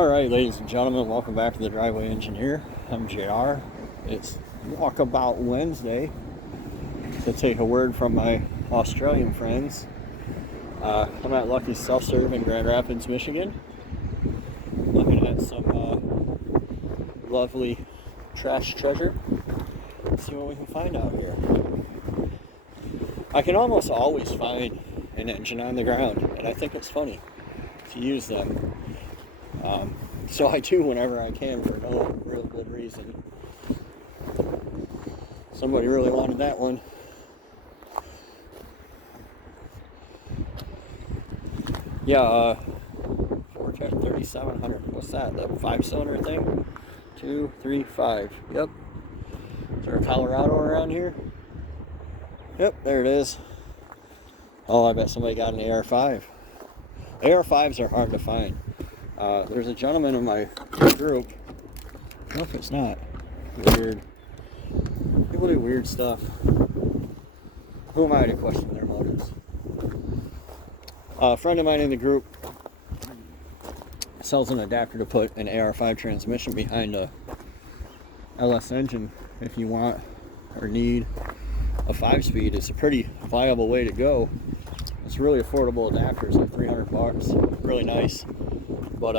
Alright, ladies and gentlemen, welcome back to the Driveway Engineer. I'm JR. It's Walkabout Wednesday. To take a word from my Australian friends, I'm at Luckiest Self-Serve in Grand Rapids, Michigan. Looking at some lovely trash treasure. Let's see what we can find out here. I can almost always find an engine on the ground, and I think it's funny to use them. So I do whenever I can for no real good reason. Somebody really wanted that one. Yeah, Vortex 3700. What's that? The 5-cylinder thing? 2, 3, 5. Yep. Is there a Colorado around here? Yep, there it is. Oh, I bet somebody got an AR5. AR5s are hard to find. There's a gentleman in my group. I don't know if it's not. Weird. People do weird stuff. Who am I to question their motives? A friend of mine in the group sells an adapter to put an AR5 transmission behind a LS engine if you want or need a 5-speed. It's a pretty viable way to go. It's really affordable adapters, like $300. Really nice. But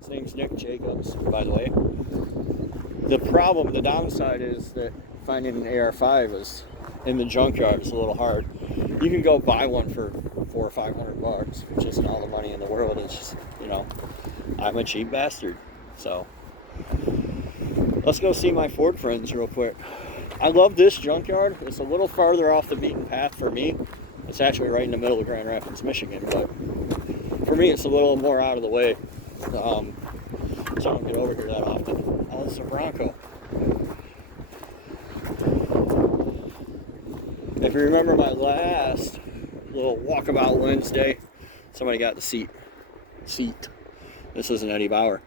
his name's Nick Jacobs, by the way. The downside is that finding an AR5 is in the junkyard is a little hard. You can go buy one for $400 or $500, which isn't all the money in the world. It's just, I'm a cheap bastard. So let's go see my Ford friends real quick. I love this junkyard. It's a little farther off the beaten path for me. It's actually right in the middle of Grand Rapids, Michigan, but for me it's a little more out of the way. So I don't get over here that often. Oh, it's a Bronco. If you remember my last little Walkabout Wednesday, somebody got the seat. This is an Eddie Bauer.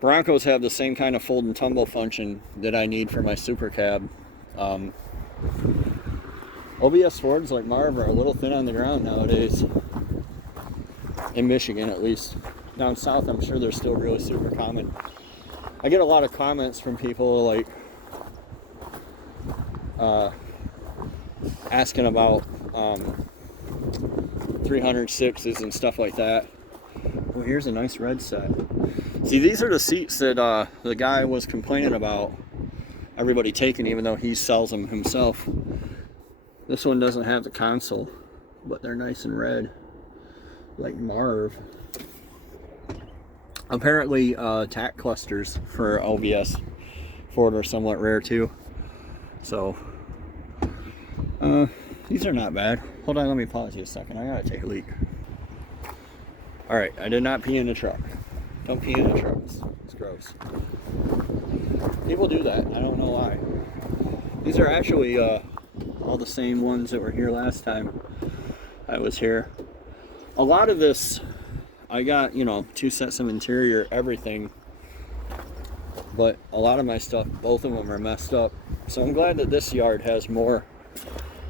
Broncos have the same kind of fold and tumble function that I need for my Super Cab. OBS Fords like Marv are a little thin on the ground nowadays. In Michigan, at least. Down south, I'm sure they're still really super common. I get a lot of comments from people like asking about 306s and stuff like that. Oh, here's a nice red set. See, these are the seats that the guy was complaining about everybody taking, even though he sells them himself. This one doesn't have the console, but they're nice and red, like Marv. Apparently, tack clusters for OBS Ford are somewhat rare too. So, these are not bad. Hold on, let me pause you a second. I gotta take a leak. Alright, I did not pee in the truck. Don't pee in the trucks. It's gross. People do that. I don't know why. These are actually all the same ones that were here last time I was here. A lot of this, I got, 2 sets of interior, everything. But a lot of my stuff, both of them are messed up. So I'm glad that this yard has more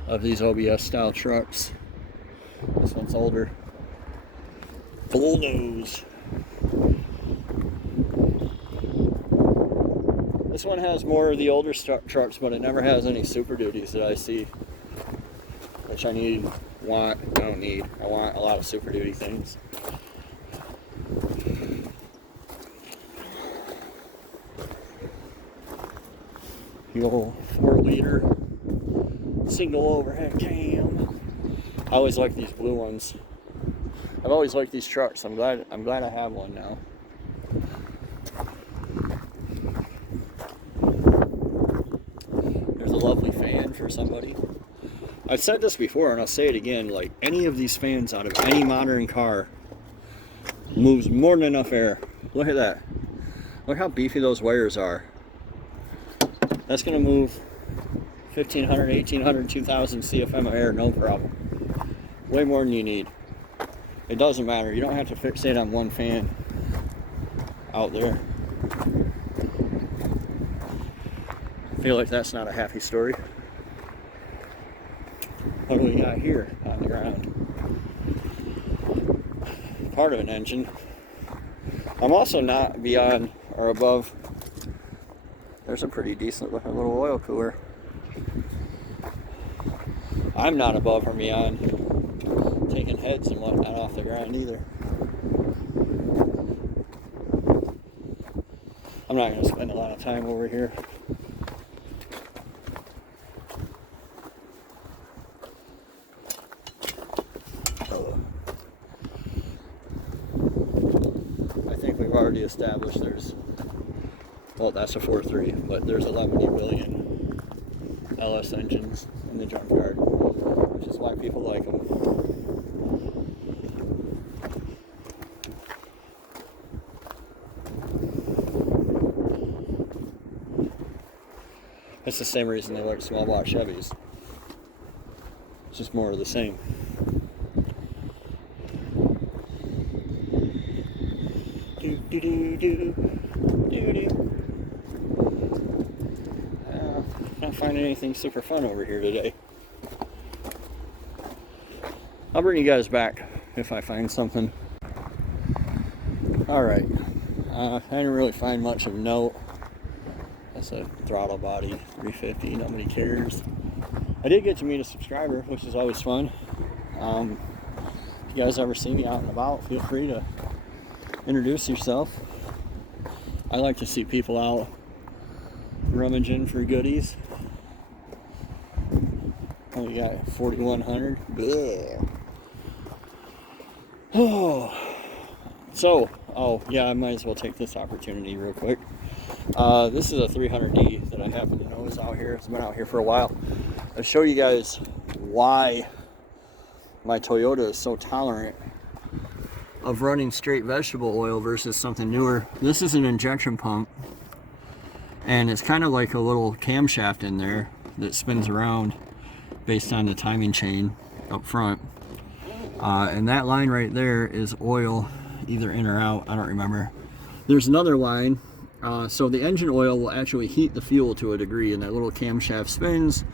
of these OBS style trucks. This one's older. Full nose. This one has more of the older trucks, but it never has any Super Duties that I see. Which I want a lot of Super Duty things. The old 4-liter single overhead cam. I always like these blue ones. I've always liked these trucks. I'm glad I have one now. There's a lovely fan for somebody. I've said this before and I'll say it again, like any of these fans out of any modern car moves more than enough air. Look at that. Look how beefy those wires are. That's going to move 1,500, 1,800, 2,000 CFM of air, no problem. Way more than you need. It doesn't matter. You don't have to fixate on one fan out there. I feel like that's not a happy story. What do we got here on the ground? Part of an engine. I'm also not beyond or above. There's a pretty decent looking little oil cooler. I'm not above or beyond taking heads and whatnot off the ground either. I'm not going to spend a lot of time over here. I think we've already established there's, well, that's a 4.3, but there's 11 billion LS engines in the Junkyard, which is why people like them. It's the same reason they like small block Chevys. It's just more of the same. Not finding anything super fun over here today. I'll bring you guys back if I find something. Alright. I didn't really find much of note. That's a throttle body 350, nobody cares. I did get to meet a subscriber, which is always fun. If you guys ever see me out and about, feel free to introduce yourself. I like to see people out rummaging for goodies. Oh, you got 4100. Oh, so, yeah, I might as well take this opportunity real quick. This is a 300D that I happen to know is out here. It's been out here for a while. I'll show you guys why my Toyota is so tolerant of running straight vegetable oil versus something newer. This is an injection pump, and it's kind of like a little camshaft in there that spins around based on the timing chain up front. And that line right there is oil, either in or out, I don't remember. There's another line. So the engine oil will actually heat the fuel to a degree, and that little camshaft spins,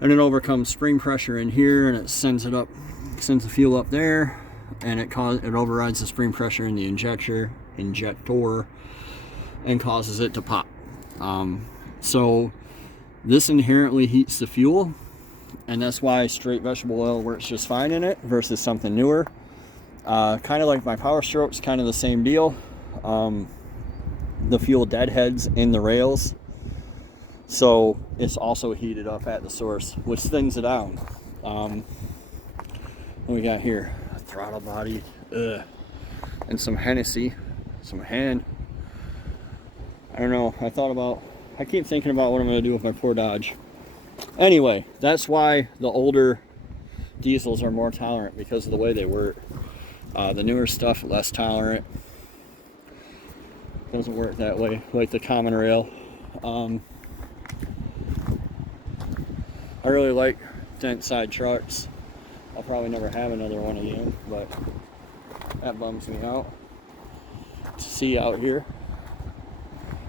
and it overcomes spring pressure in here, and it sends the fuel up there, and it overrides the spring pressure in the injector, and causes it to pop. So this inherently heats the fuel, and that's why straight vegetable oil works just fine in it versus something newer. Kind of like my Power Stroke's kind of the same deal. The fuel deadheads in the rails, so it's also heated up at the source, which thins it down. What we got here? A throttle body, and some Hennessy, some hen. I don't know. I keep thinking about what I'm going to do with my poor Dodge. Anyway, that's why the older diesels are more tolerant, because of the way they work. The newer stuff, less tolerant. Doesn't work that way, like the common rail. I really like dent side trucks. I'll probably never have another one again, but that bums me out to see out here.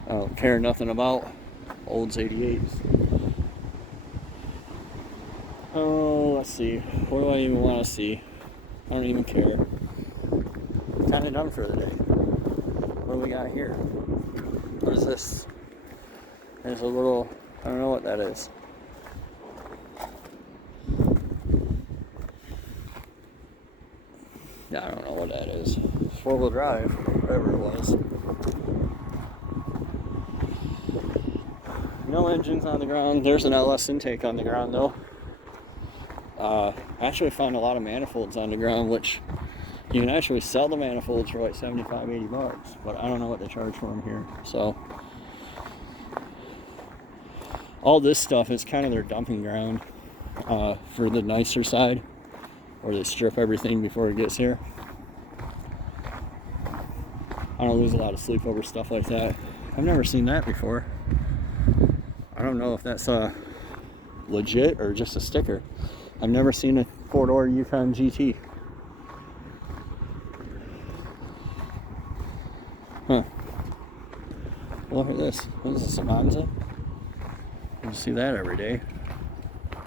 I don't care nothing about Olds 88s. Oh, let's see. What do I even want to see? I don't even care. Kind of done for the day. What do we got here? What is this? There's a little, I don't know what that is. Yeah, I don't know what that is. 4-wheel drive, whatever it was. No engines on the ground. There's an LS intake on the ground though. I actually found a lot of manifolds on the ground, which you can actually sell the manifolds for like 75, 80 bucks, but I don't know what they charge for them here. So all this stuff is kind of their dumping ground for the nicer side, where they strip everything before it gets here. I don't lose a lot of sleep over stuff like that. I've never seen that before. I don't know if that's legit or just a sticker. I've never seen a 4-door Yukon GT. Huh. Look at this. What is this, a Monza? You see that every day. I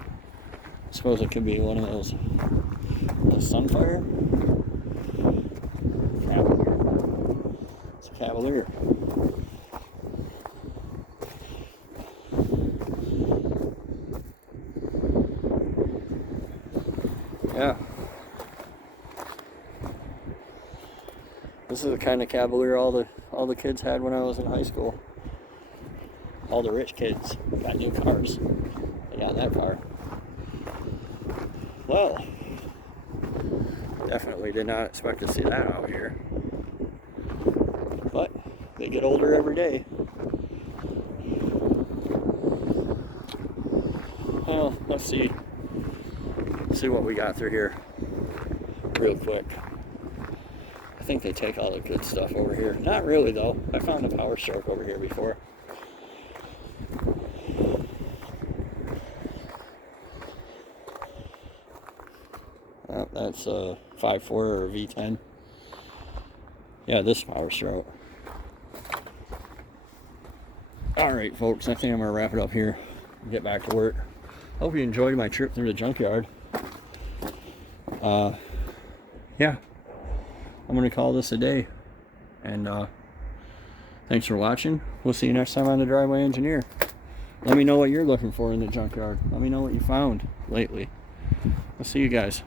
suppose it could be one of those. The Sunfire Cavalier. Cavalier. Yeah. This is the kind of Cavalier all the kids had when I was in high school. All the rich kids got new cars. They got that car. Well, definitely did not expect to see that out here. But they get older every day. Well, let's see what we got through here real quick. I think they take all the good stuff over here. Not really though. I found a Power Stroke over here before. Oh, that's a 5.4 or a V10. Yeah, this Power Stroke. Alright folks, I think I'm going to wrap it up here and get back to work. Hope you enjoyed my trip through the junkyard. Yeah, I'm going to call this a day. And thanks for watching. We'll see you next time on the Driveway Engineer. Let me know what you're looking for in the junkyard. Let me know what you found lately. I'll see you guys.